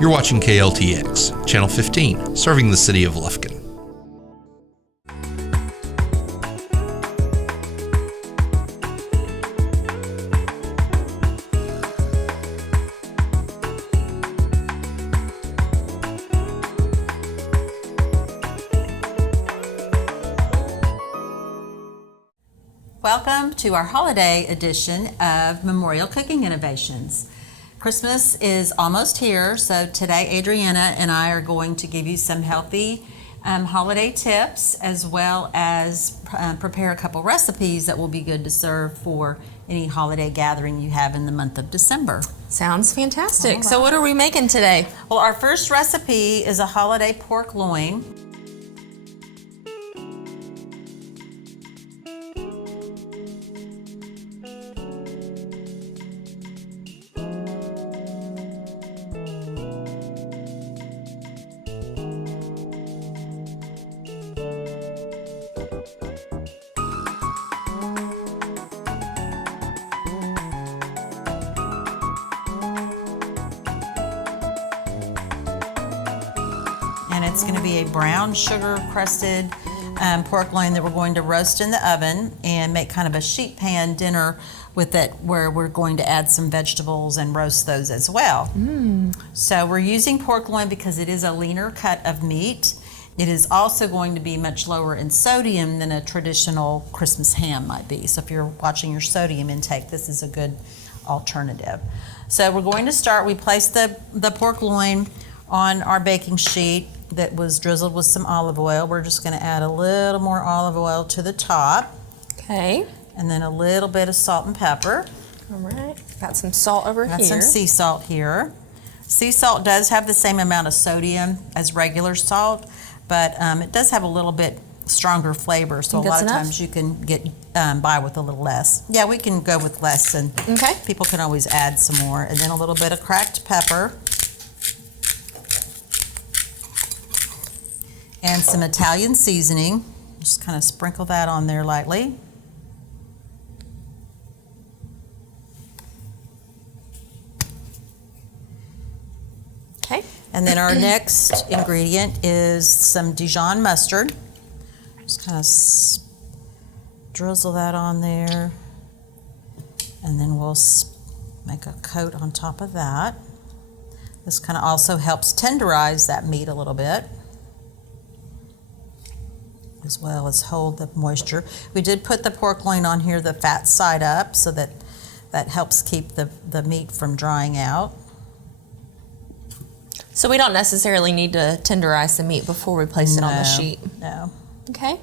You're watching KLTX, Channel 15, serving the city of Lufkin. Welcome to our holiday edition of Memorial Cooking Innovations. Christmas is almost here, so today Adriana and I are going to give you some healthy holiday tips, as well as prepare a couple recipes that will be good to serve for any holiday gathering you have in the month of December. Sounds fantastic. Right. So what are we making today? Well, our first recipe is a holiday pork loin. And it's going to be a brown sugar crusted pork loin that we're going to roast in the oven and make kind of a sheet pan dinner with it, where we're going to add some vegetables and roast those as well. So we're using pork loin because it is a leaner cut of meat. It is also going to be much lower in sodium than a traditional Christmas ham might be. So if you're watching your sodium intake, this is a good alternative. So we're going to start, we placed the pork loin on our baking sheet that was drizzled with some olive oil. We're just going to add a little more olive oil to the top. Okay. And then a little bit of salt and pepper. All right. Got some salt over here. Got some sea salt here. Sea salt does have the same amount of sodium as regular salt, but it does have a little bit stronger flavor, so a lot of times you can get by with a little less. Yeah, we can go with less, and people can always add some more. And then a little bit of cracked pepper. And some Italian seasoning. Just kind of sprinkle that on there lightly. Okay. And then our next ingredient is some Dijon mustard. Just kind of drizzle that on there. And then we'll make a coat on top of that. This kind of also helps tenderize that meat a little bit, as well as hold the moisture. We did put the pork loin on here the fat side up, so that helps keep the meat from drying out. So we don't necessarily need to tenderize the meat before we place it on the sheet? No. Okay.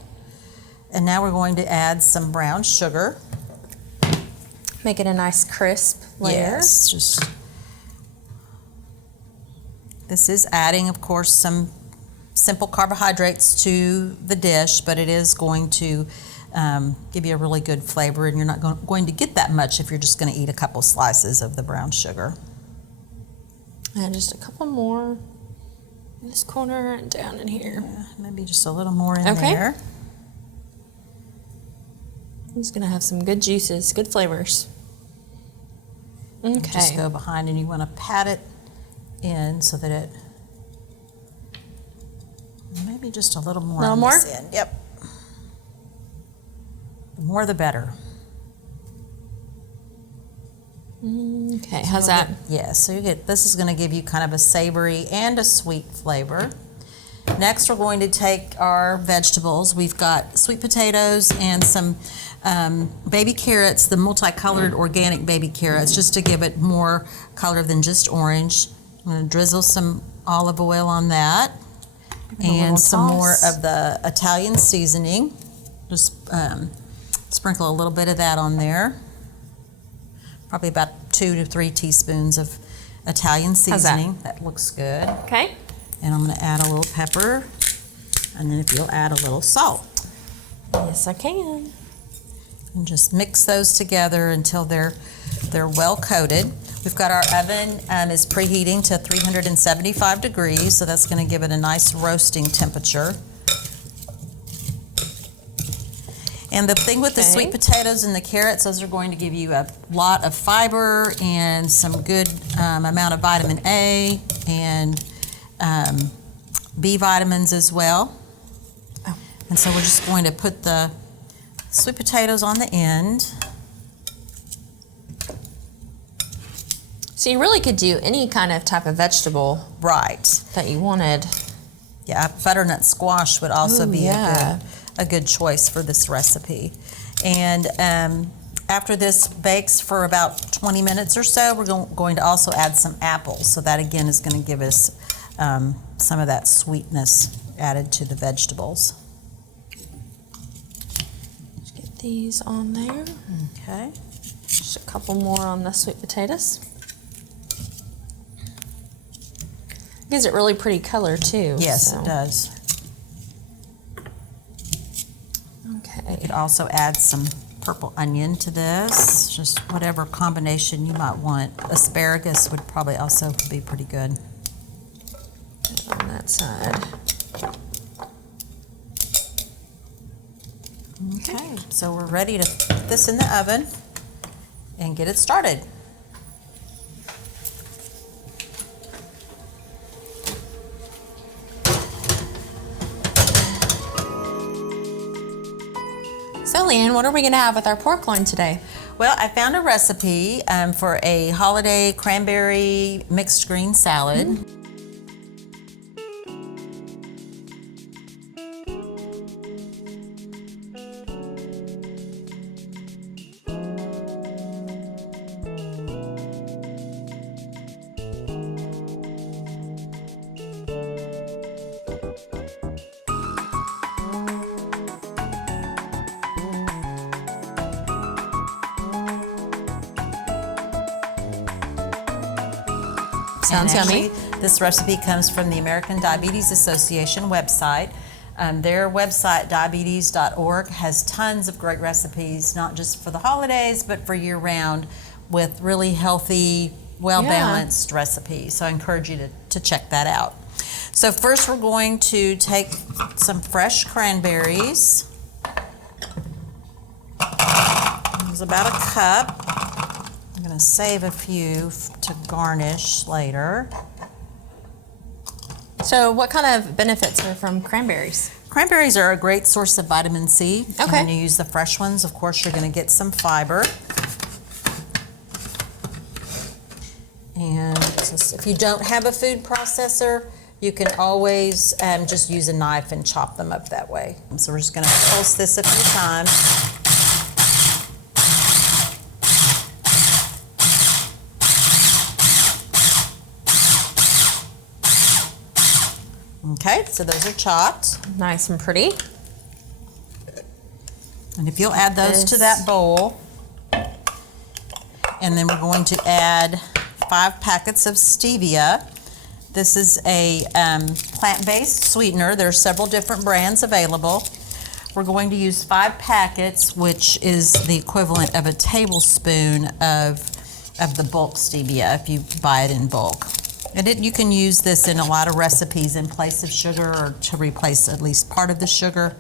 And now we're going to add some brown sugar. Make it a nice crisp layer. Yes, this is adding, of course, some simple carbohydrates to the dish, but it is going to give you a really good flavor, and you're not going to get that much if you're just going to eat a couple slices of the brown sugar. And just a couple more in this corner and down in here. Yeah, maybe just a little more in there. It's going to have some good juices, good flavors. Okay. And just go behind, and you want to pat it in so that it, maybe just a little more. A little more? This end. Yep. The more the better. Okay, how's that? Yeah, so you get, this is going to give you kind of a savory and a sweet flavor. Next, we're going to take our vegetables. We've got sweet potatoes and some baby carrots, the multicolored organic baby carrots, just to give it more color than just orange. I'm going to drizzle some olive oil on that, and some more of the Italian seasoning. Just sprinkle a little bit of that on there. Probably about 2 to 3 teaspoons of Italian seasoning. That looks good. Okay. And I'm going to add a little pepper, and then if you'll add a little salt. Yes, I can. And just mix those together until they're well coated. We've got our oven is preheating to 375 degrees, so that's going to give it a nice roasting temperature. And the thing with the sweet potatoes and the carrots, those are going to give you a lot of fiber and some good amount of vitamin A. and B vitamins as well. Oh. And so we're just going to put the sweet potatoes on the end. So you really could do any kind of type of vegetable Right. that you wanted. Yeah, butternut squash would also Ooh, be yeah. a good choice for this recipe. And after this bakes for about 20 minutes or so, we're going to also add some apples. So that again is going to give us some of that sweetness added to the vegetables. Let's get these on there. Okay. Just a couple more on the sweet potatoes. Gives it really pretty color too. Yes, so. it does. Okay. You could also add some purple onion to this, just whatever combination you might want. Asparagus would probably also be pretty good. On that side. Okay, so we're ready to put this in the oven and get it started. So Leanne, what are we gonna have with our pork loin today? Well, I found a recipe for a holiday cranberry mixed green salad. Sounds And yummy. actually, this recipe comes from the American Diabetes Association website. Their website, diabetes.org, has tons of great recipes, not just for the holidays, but for year-round, with really healthy, well-balanced recipes. So I encourage you to check that out. So first we're going to take some fresh cranberries. It's about a cup. I'm going to save a few to garnish later. So what kind of benefits are from cranberries? Cranberries are a great source of vitamin C. And Okay. when you use the fresh ones, of course, you're going to get some fiber. And if you don't have a food processor, you can always just use a knife and chop them up that way. So we're just going to pulse this a few times. Okay, so those are chopped. Nice and pretty. And if you'll add those to that bowl, and then we're going to add 5 packets of stevia. This is a plant-based sweetener. There are several different brands available. We're going to use 5 packets, which is the equivalent of a tablespoon of the bulk stevia if you buy it in bulk. And you can use this in a lot of recipes in place of sugar or to replace at least part of the sugar.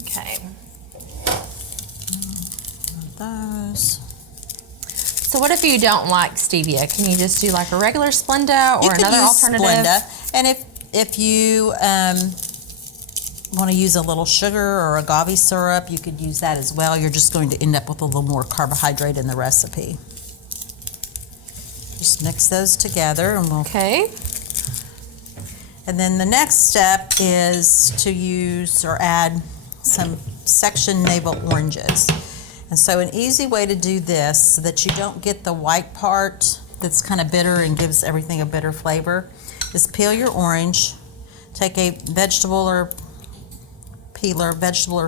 Okay. Those. So what if you don't like stevia? Can you just do like a regular Splenda or You could another use alternative? Splenda. And if you want to use a little sugar or agave syrup, you could use that as well. You're just going to end up with a little more carbohydrate in the recipe. Just mix those together and we'll... Okay. And then the next step is to use or add some section navel oranges. And so an easy way to do this so that you don't get the white part that's kind of bitter and gives everything a bitter flavor is peel your orange, take a vegetable or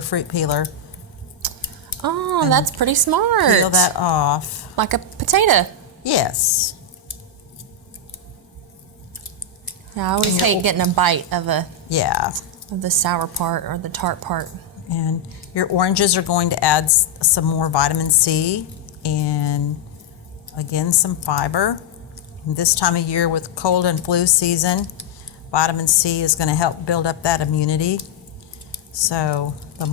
fruit peeler. Oh, that's pretty smart. Peel that off. Like a potato. Yes. Yeah, I always hate getting a bite of Yeah. the sour part or the tart part. And your oranges are going to add some more vitamin C and again some fiber. And this time of year with cold and flu season, vitamin C is going to help build up that immunity. So the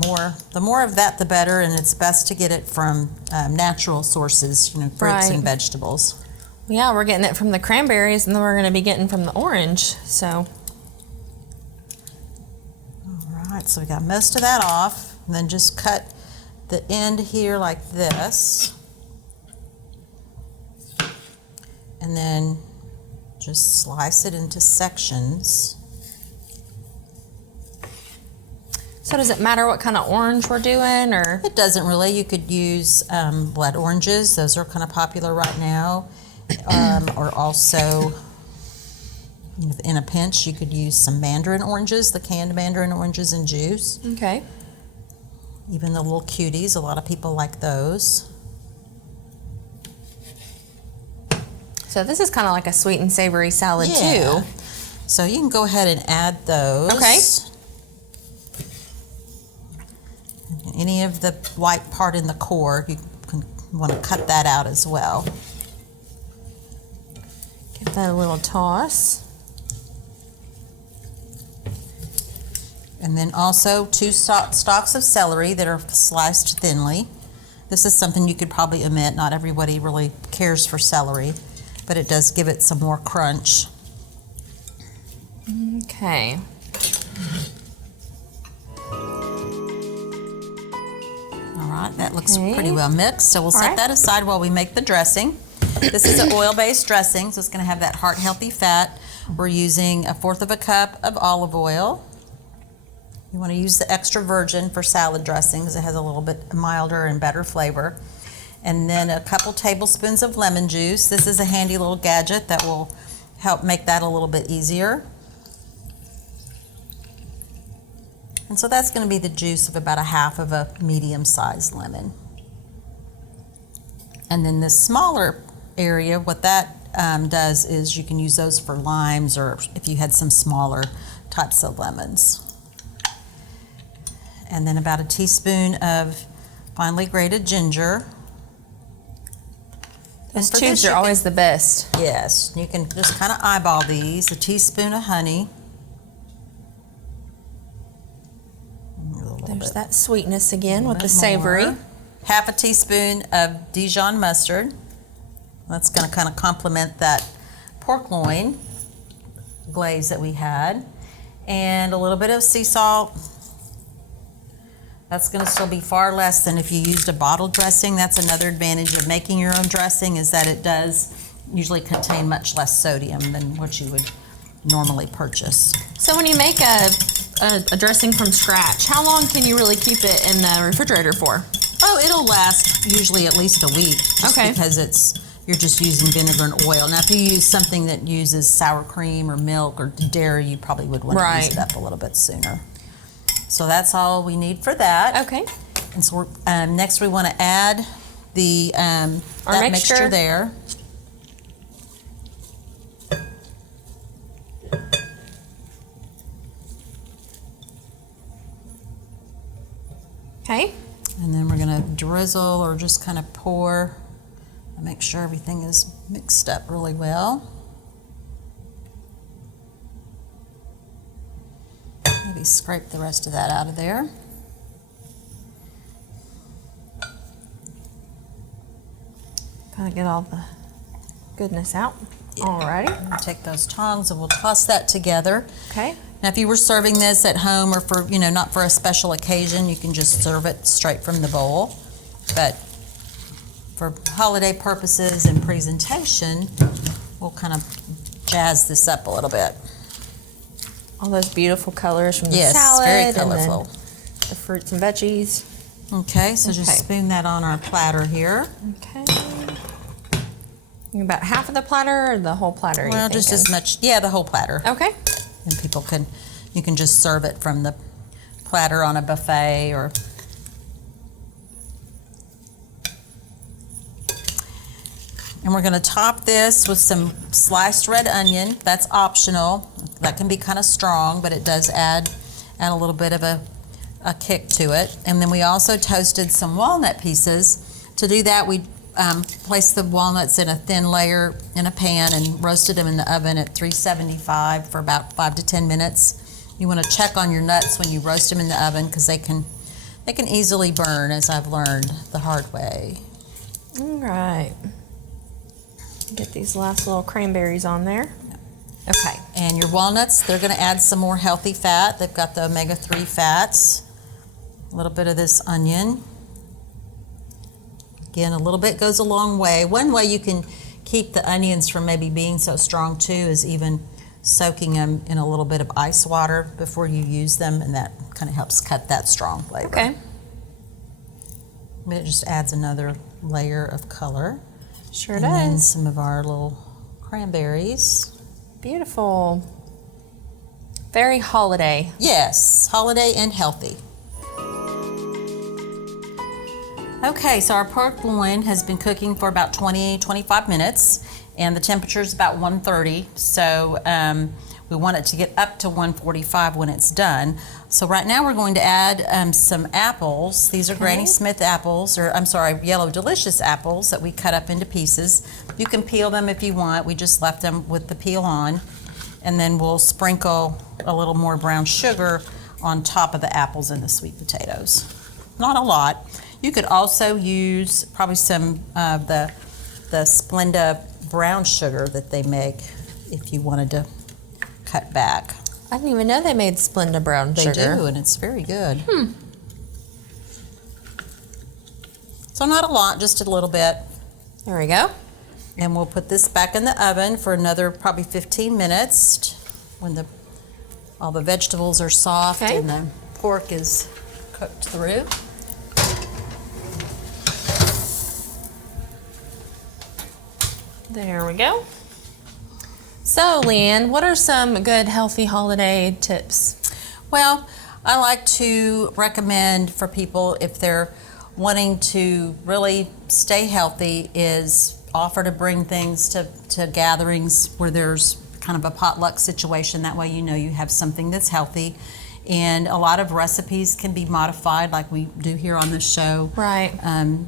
more of that, the better, and it's best to get it from natural sources, fruits Right. and vegetables. Yeah, we're getting it from the cranberries, and then we're going to be getting from the orange. So. All right, so we got most of that off, and then just cut the end here like this, and then just slice it into sections. So does it matter what kind of orange we're doing, or? It doesn't really. You could use blood oranges. Those are kind of popular right now. Or also, in a pinch, you could use some mandarin oranges, the canned mandarin oranges in juice. Okay. Even the little cuties, a lot of people like those. So this is kind of like a sweet and savory salad too. So you can go ahead and add those. Okay. Any of the white part in the core, you want to cut that out as well. Give that a little toss. And then also 2 stalks of celery that are sliced thinly. This is something you could probably omit. Not everybody really cares for celery, but it does give it some more crunch. Okay. All right, that looks pretty well mixed. So we'll set right. that aside while we make the dressing. This is an oil-based dressing, so it's going to have that heart-healthy fat. We're using 1/4 cup of olive oil. You want to use the extra virgin for salad dressings. It has a little bit milder and better flavor. And then a couple tablespoons of lemon juice. This is a handy little gadget that will help make that a little bit easier. And so that's going to be the juice of about 1/2 of a medium-sized lemon. And then this smaller area, what that does is you can use those for limes, or if you had some smaller types of lemons. And then about a teaspoon of finely grated ginger. Those tubes are always the best. Yes, you can just kind of eyeball these. A teaspoon of honey. There's that sweetness again with the savory. More. 1/2 teaspoon of Dijon mustard. That's going to kind of complement that pork loin glaze that we had. And a little bit of sea salt. That's going to still be far less than if you used a bottled dressing. That's another advantage of making your own dressing, is that it does usually contain much less sodium than what you would normally purchase. So when you make a dressing from scratch, how long can you really keep it in the refrigerator for? Oh, it'll last usually at least a week, just because you're just using vinegar and oil. Now, if you use something that uses sour cream or milk or dairy, you probably would want to use it up a little bit sooner. So that's all we need for that. Okay. And so next we want to add the that mixture there. Okay. And then we're going to drizzle or just kind of pour and make sure everything is mixed up really well. Maybe scrape the rest of that out of there. Kind of get all the goodness out. Yeah. Alrighty. We'll take those tongs and we'll toss that together. Okay. Now, if you were serving this at home or for, not for a special occasion, you can just serve it straight from the bowl. But for holiday purposes and presentation, we'll kind of jazz this up a little bit. All those beautiful colors from the yes, salad. Yes, very colorful. And the fruits and veggies. Okay, so just spoon that on our platter here. Okay. About half of the platter or the whole platter? Well, just as much, the whole platter. Okay. And you can just serve it from the platter on a buffet or. And we're going to top this with some sliced red onion. That's optional. That can be kind of strong, but it does add a little bit of a kick to it. And then we also toasted some walnut pieces. To do that, we placed the walnuts in a thin layer in a pan and roasted them in the oven at 375 for about 5 to 10 minutes. You want to check on your nuts when you roast them in the oven because they can easily burn, as I've learned the hard way. All right. Get these last little cranberries on there. Okay, and your walnuts, they're going to add some more healthy fat. They've got the omega-3 fats. A little bit of this onion. Again, a little bit goes a long way. One way you can keep the onions from maybe being so strong too is even soaking them in a little bit of ice water before you use them, and that kind of helps cut that strong flavor. Okay. It just adds another layer of color. Sure and does. then some of our little cranberries. Beautiful. Very holiday. Yes, holiday and healthy. Okay, so our pork loin has been cooking for about 20-25 minutes, and the temperature is about 130. So we want it to get up to 145 when it's done. So right now we're going to add some apples. These are Granny Smith apples, or I'm sorry, Yellow Delicious apples that we cut up into pieces. You can peel them if you want. We just left them with the peel on. And then we'll sprinkle a little more brown sugar on top of the apples and the sweet potatoes. Not a lot. You could also use probably some of the Splenda brown sugar that they make if you wanted to cut back. I didn't even know they made Splenda brown sugar. They do, and it's very good. So not a lot, just a little bit. There we go. And we'll put this back in the oven for another probably 15 minutes when all the vegetables are soft and the pork is cooked through. There we go. So, Leanne, what are some good healthy holiday tips? Well, I like to recommend for people, if they're wanting to really stay healthy, is offer to bring things to gatherings where there's kind of a potluck situation. That way you know you have something that's healthy. And a lot of recipes can be modified like we do here on the show. Right.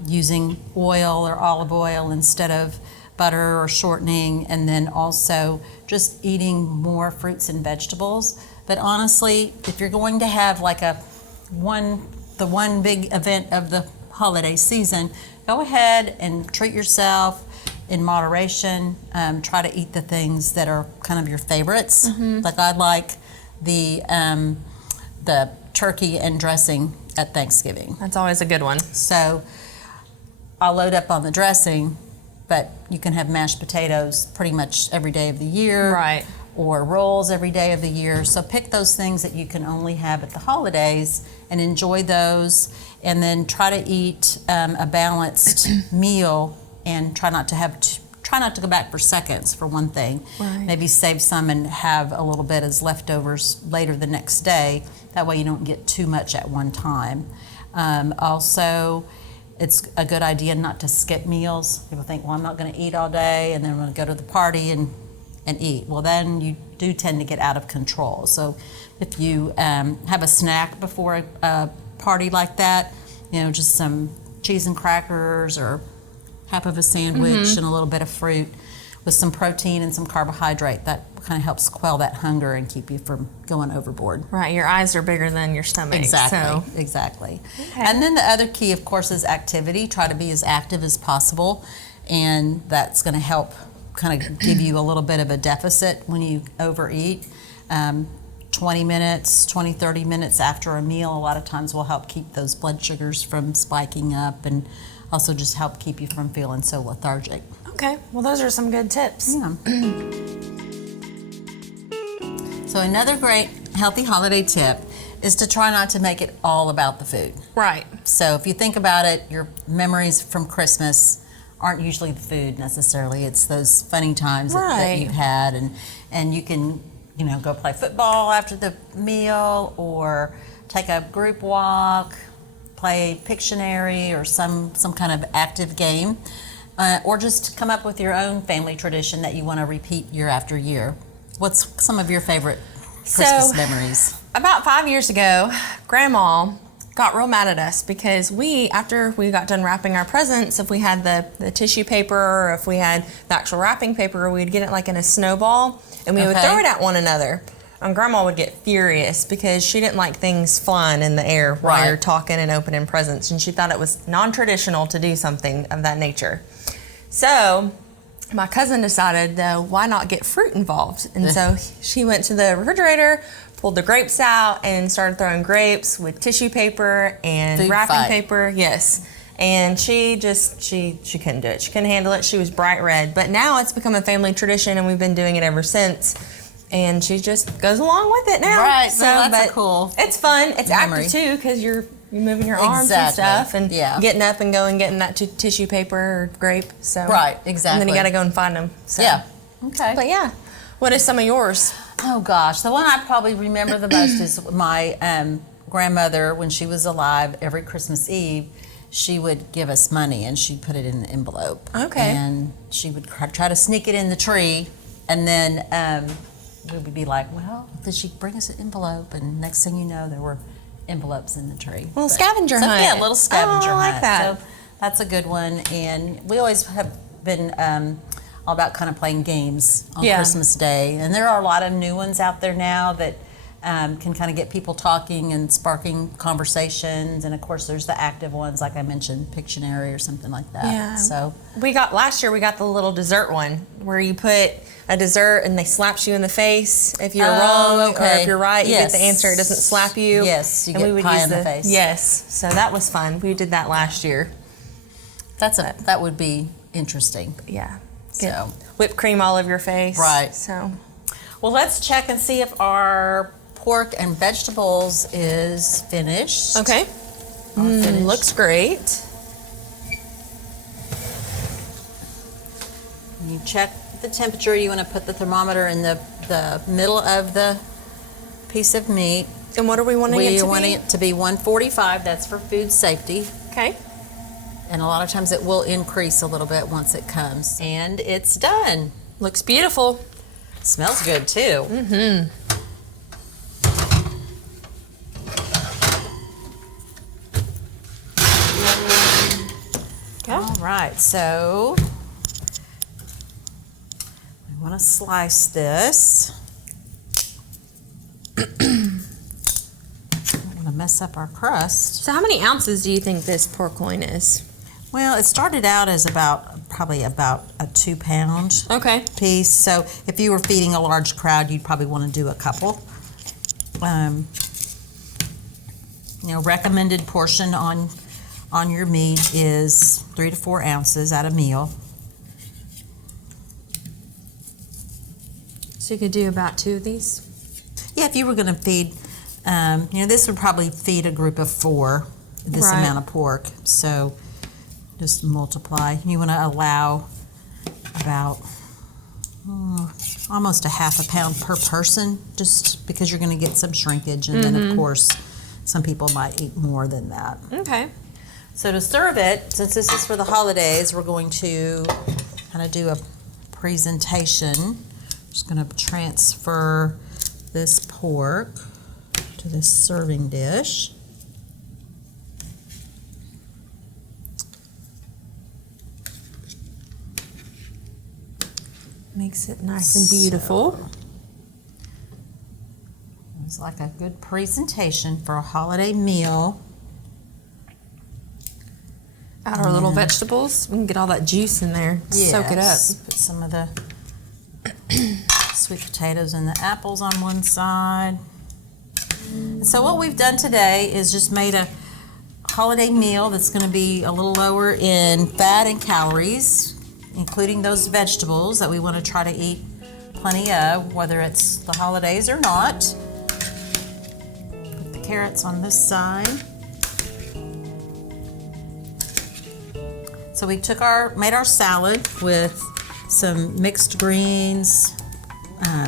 Using oil or olive oil instead of butter or shortening, and then also just eating more fruits and vegetables. But honestly, if you're going to have like the one big event of the holiday season, go ahead and treat yourself in moderation. Try to eat the things that are kind of your favorites. Like I like the turkey and dressing at Thanksgiving. That's always a good one. So I'll load up on the dressing, but you can have mashed potatoes pretty much every day of the year. Right. Or rolls every day of the year. So pick those things that you can only have at the holidays and enjoy those, and then try to eat a balanced meal, and try not to go back for seconds, for one thing. Right. Maybe save some and have a little bit as leftovers later the next day. That way you don't get too much at one time. Also, it's a good idea not to skip meals. People think, well, I'm not going to eat all day, and then I'm going to go to the party and eat. Well, then you do tend to get out of control. So if you have a snack before a party like that, just some cheese and crackers or half of a sandwich and a little bit of fruit with some protein and some carbohydrate, that kind of helps quell that hunger and keep you from going overboard. Right, your eyes are bigger than your stomach. Exactly. Okay. And then the other key, of course, is activity. Try to be as active as possible, and that's going to help kind of give you a little bit of a deficit when you overeat. 20 minutes, 20, 30 minutes after a meal, a lot of times will help keep those blood sugars from spiking up, and also just help keep you from feeling so lethargic. Okay, well, those are some good tips. Yeah. So another great healthy holiday tip is to try not to make it all about the food. Right. So if you think about it, your memories from Christmas aren't usually the food necessarily. It's those funny times that you've had, and you can, go play football after the meal, or take a group walk, play Pictionary or some kind of active game, or just come up with your own family tradition that you want to repeat year after year. What's some of your favorite Christmas memories? About 5 years ago, Grandma got real mad at us because after we got done wrapping our presents, if we had the tissue paper, or if we had the actual wrapping paper, we'd get it like in a snowball, and we would throw it at one another. And Grandma would get furious because she didn't like things flying in the air while you're talking and opening presents, and she thought it was non-traditional to do something of that nature. So my cousin decided, though, why not get fruit involved? And so she went to the refrigerator, pulled the grapes out, and started throwing grapes with tissue paper and Food wrapping fight. paper. Yes. And she couldn't do it. She couldn't handle it. She was bright red. But now it's become a family tradition, and we've been doing it ever since. And she just goes along with it now. Right. So Well, that's but cool It's fun. It's memory. active too, because you're moving your arms Exactly. and stuff, and Yeah. getting up and going, getting that tissue paper or grape. So Right, exactly. And then you got to go and find them. So. Yeah. Okay. But yeah, what is some of yours? Oh gosh, the one I probably remember the most is my grandmother, when she was alive, every Christmas Eve, she would give us money and she'd put it in an envelope. Okay. And she would try to sneak it in the tree, and then we would be like, well, did she bring us an envelope? And next thing you know, there were envelopes in the tree. Little scavenger so, hunt. Yeah, little scavenger I like hunt. that. So that's a good one. And we always have been all about kind of playing games on Yeah. Christmas Day. And there are a lot of new ones out there now that can kind of get people talking and sparking conversations. And of course, there's the active ones, like I mentioned, Pictionary or something like that. Yeah. So Last year we got the little dessert one where you put a dessert and they slaps you in the face if you're wrong, or okay. if you're right, you get Yes. the answer. It doesn't slap you. Yes, you And get we would pie use in the face. Yes, so that was fun. We did that last year. that would be interesting. Yeah. So, Whipped cream all over your face. Right. So well, let's check and see if our pork and vegetables is finished. okay. Finished. Looks great. You check the temperature. You want to put the thermometer in the middle of the piece of meat. And what are we wanting it We to want be? it to be 145. That's for food safety. Okay. And a lot of times it will increase a little bit once it comes. And it's done. Looks beautiful. Smells good too. Mm-hmm. Okay. All right, so we want to slice this. I don't want to mess up our crust. So how many ounces do you think this pork loin is? Well, it started out as probably about a 2-pound Okay. piece. So if you were feeding a large crowd, you'd probably want to do a couple. Recommended portion on your meat is 3 to 4 ounces at a meal. So you could do about 2 of these? Yeah, if you were going to feed, this would probably feed a group of 4, this Right. amount of pork. So just multiply. You want to allow about almost a half a pound per person, just because you're going to get some shrinkage. And then, of course, some people might eat more than that. Okay. So to serve it, since this is for the holidays, we're going to kind of do a presentation. Just going to transfer this pork to this serving dish. Makes it nice and beautiful. It's like a good presentation for a holiday meal. Add our little vegetables. We can get all that juice in there. Soak it up. Yes, put some of the sweet potatoes and the apples on one side. And so what we've done today is just made a holiday meal that's going to be a little lower in fat and calories, including those vegetables that we want to try to eat plenty of, whether it's the holidays or not. Put the carrots on this side. So we made our salad with some mixed greens,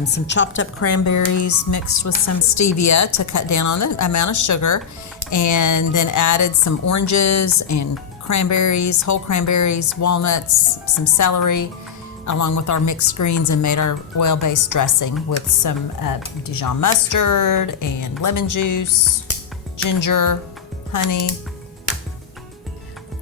some chopped up cranberries mixed with some stevia to cut down on the amount of sugar, and then added some oranges and cranberries, whole cranberries, walnuts, some celery, along with our mixed greens, and made our oil-based dressing with some Dijon mustard and lemon juice, ginger, honey.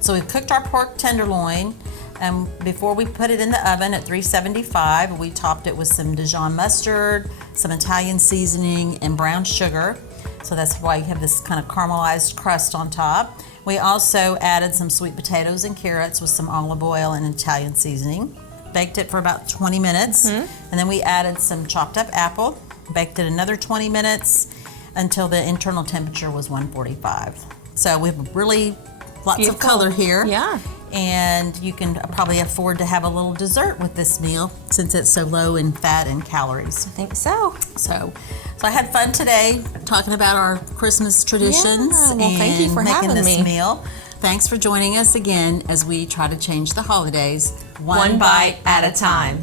So we cooked our pork tenderloin, and before we put it in the oven at 375, we topped it with some Dijon mustard, some Italian seasoning, and brown sugar. So that's why you have this kind of caramelized crust on top. We also added some sweet potatoes and carrots with some olive oil and Italian seasoning. baked it for about 20 minutes, and then we added some chopped up apple, baked it another 20 minutes until the internal temperature was 145. So we have really lots Beautiful. of color here. Yeah. And you can probably afford to have a little dessert with this meal since it's so low in fat and calories. I think so. So I had fun today talking about our Christmas traditions Yeah, well, thank you and for making having this me. meal. Thanks for joining us again as we try to change the holidays One bite at a time.